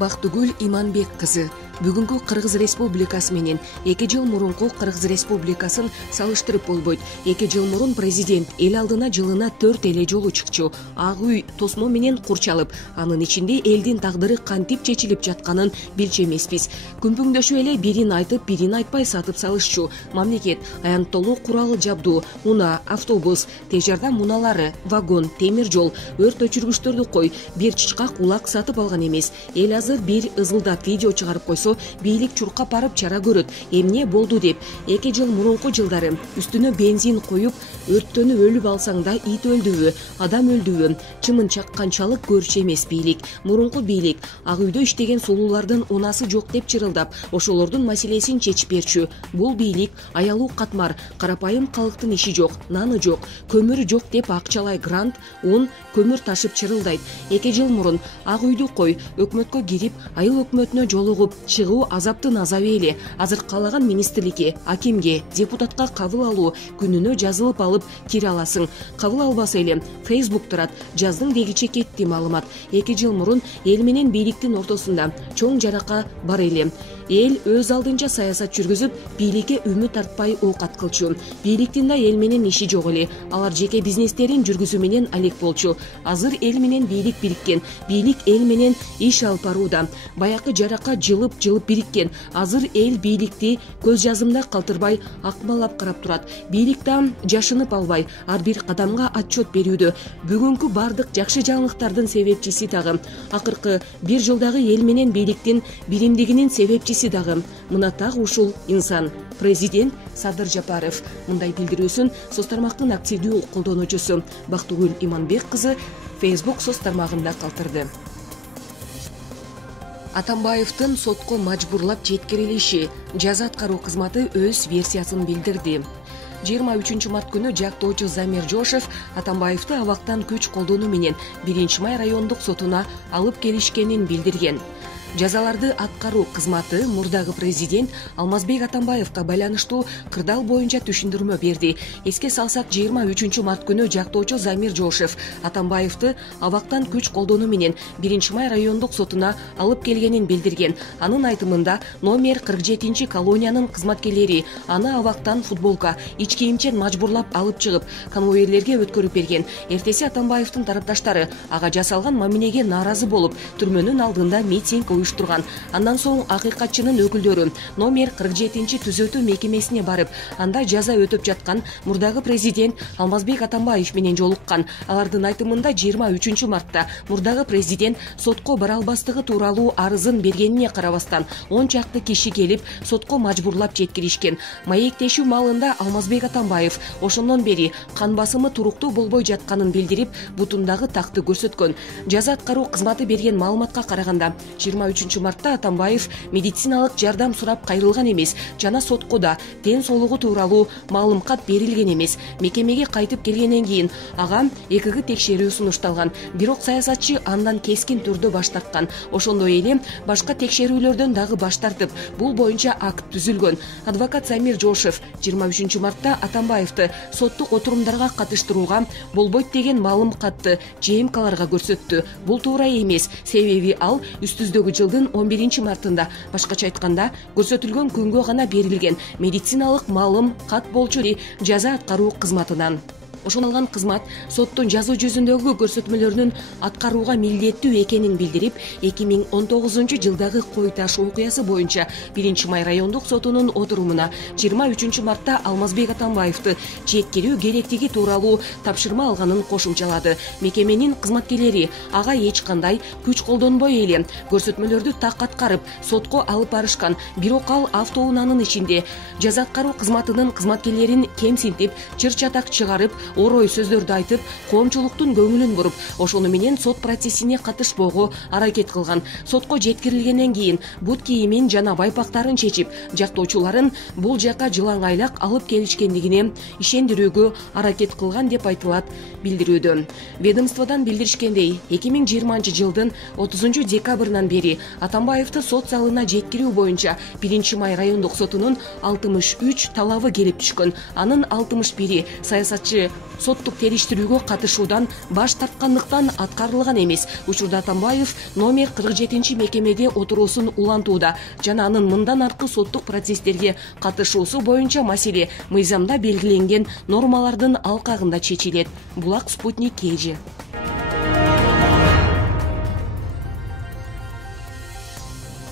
Бактыгүл Иманбек кызы бүгүнкү Кыргыз Республикасы менен 2 жыл мурунку Кыргыз Республикасын салыштырып болбойт. 2 жыл мурун президент эл алдына жылына 4 эле жолу чыкчу. Ак үй тосмо менен курчалып, анын ичинде элдин тагдыры кантип чечилип жатканын билчү эмеспиз. Күмпүңдөшүп эле бирин айтып, бирин айтпай сатып салышчу. Мамлекет аянттолуу куралы жабдуу, унаа, автобус, тез жардам муналары, вагон, темир жол, өрт өчүргүчтөрдү кой, бир чычкак улак сатып алган эмес. Эл азыр бир ызылдап видео чыгарып койсо, бийлик чуркап барып чара көрөт. Эмне болду деп 2 жыл мурунку жылдары үстүнө бензин коюп, өрттөнүп өлүп алсаң да ит өлдүбү, адам өлдүбү, чымын чакканчалык көрчү эмес бийлик. Мурунку бийлик Ак үйдө иштеген сулуулардын унасы жок деп чырылдап, ошолордун маселесин чечип берчү. Бул бийлик аялуу катмар, карапайым калктын иши жок, наны жок, көмүрү жок деп акчалай грант, ун, көмүр ташып чырылдайт. 2 жыл мурун Ак үйдү кой, өкмөткө кирип, айыл өкмөтүнө жолугуп, чыгуу азаптын азабы эле. Азыр каалаган министрликке, акимге, депутатка кабыл алуу күнүнө жазылып алып кире аласың. Кабыл албаса эле Facebook турат, жаздың дегиче кетти маалымат. 2 жыл мурун эл менен бийликтин ортосунда чоң жарака бар эле. Эл өз алдынча саясат жүргүзүп, бийликке үмүт артпай оокат кылчу. Бийликтин да эл менен иши жок эле. Алар жеке бизнестерин жүргүзүү менен алек болчу. Азыр эл менен бийлик бириккен. Бийлик эл менен иш алып барууда. Баякы жарака жылып бириккен. Азыр эл бийликти көз жазымда калтырбай акмалап карап турат. Бийлик да жашынып албай, ар бир кадамга отчет берүүдө. Бүгүнкү бардык жакшы жаңылыктардын себепчиси дагы, акыркы 1 жылдагы эл менен бийликтин биримдигинин себепчиси дагы мына так ушул инсан. Президент Садыр Жапаров мындай билдирүүсүн соц тармактын активдүү колдонуучусу Бактыгүл Иманбек кызы Facebook соц тармагында калтырды. Атамбаевдин сотко мажбурлап жеткирилиши. Жаза аткаруу кызматы өз версиясын билдирди. 23 март күнү жактоочу Замир Жошев Атамбаевди абактан күч колдонуу менен 1 май райондук сотуна алып келишкенин билдирген. Жазаларды аткаруу кызматы мурдагы президент Алмазбек Атамбаевга байланыштуу кырдаал боюнча түшүндүрмө берди. Эске салсак, 23 март күнү жактоочу Замир Жошев Атамбаевди абактан күч колдонуу менен 1 май райондук сотуна алып келгенин билдирген. Анын айтымында номер 47 колониянын кызматкерлери аны абактан футболка, ич кийимчен мажбурлап алып чыгып, конвоирлерге өткөрүп берген. Эртеси Атамбаевдин тарапташтары ага жасалган мамилеге нааразы болуп, түрмөнүн алдында митинг уюштурган. Андан соң акыйкатчынын өкүлдөрү номер 47 түзөтүү мекемесине барып, анда жаза өтөп жаткан мурдагы президент Алмазбек Атамбаев менен жолуккан. Алардын айтымында 23 мартта мурдагы президент сотко бара албастыгы тууралуу арызын бергенине карабастан 10 чакты киши келип сотко мажбурлап жеткиришкен. Маектешүү маалында Алмазбек Атамбаев ошондон бери кан басымы туруктуу болбой жатканын билдирип, бутундагы такты көрсөткөн. Жаза аткаруу кызматы берген маалыматка караганда 23 мартта Атамбаев медициналык жардам сурап кайрылган эмес, жана сотко да ден соолугу тууралуу маалым кат берилген эмес. Мекемеге кайтып келгенден кийин ага экиги текшерүү сунушталган. Бирок саясатчы андан кескин түрдө баш тарткан. Ошондой эле башка текшерүүлөрдөн дагы баш тартып, бул боюнча акт түзүлгөн. Адвокат Замир Жошев 23 мартта Атамбаевди соттук отурумдарга катыштырууга болбойт деген маалым катты ЖМКларга көрсөттү. Бул туура эмес, себеби ал үстүздөгү жылдын 11 мартында, башкача айтканда, көрсөтүлгөн күнгө гана берилген медициналык маалым кат болчу жаза аткаруу кызматынан. Ошондо алган кызмат соттун жазуу жүзүндөгү көрсөтмөлөрүнүн аткарууга милдеттүү экенин билдирип, 2019 жылдагы Кой Таш окуясы боюнча 1 май райондук сотунун отурумуна 23 мартта Алмазбек Атамбаевди жеткирүү керектиги тууралуу тапшырма алганын кошумчалады. Мекеменин кызматкерлери ага эч кандай күч колдонбой эле көрсөтмөлөрдү так аткарып, сотко алып барышкан. Бирок ал автоунаанын ичинде жаза аткаруу кызматынын кызматкерлерин кемсинтип, чыр-чатак чыгарып, орой сөздөрдү айтып, коомчулуктун көңүлүн буруп, ошону менен сот процессине катышпоого аракет кылган. Сотко жеткирилгенден кийин бут кийимин жана байпактарын чечип, жактоочуларын бул жака жылаңайлак алып келишкендигине ишендирүүгө аракет кылган деп айтылат билдирүүдө. Ведомстводан билдиришкендей, 2020 жылдын 30 декабрынан бери Атамбаевди сот залына жеткирүү боюнча 1 май райондук сотунун 63 талабы келип түшкөн. Анын 61 саясатчы соттук териштирүүгө катышуудан баш тарткандыктан аткарылган эмес. Учурда Атамбаев номер 47 мекемеде отуруусун улантууда жана анын мындан аркы соттук процесстерге катышуусу боюнча маселе мыйзамда белгиленген нормалардын алкагында чечилет. Булак Спутник KG.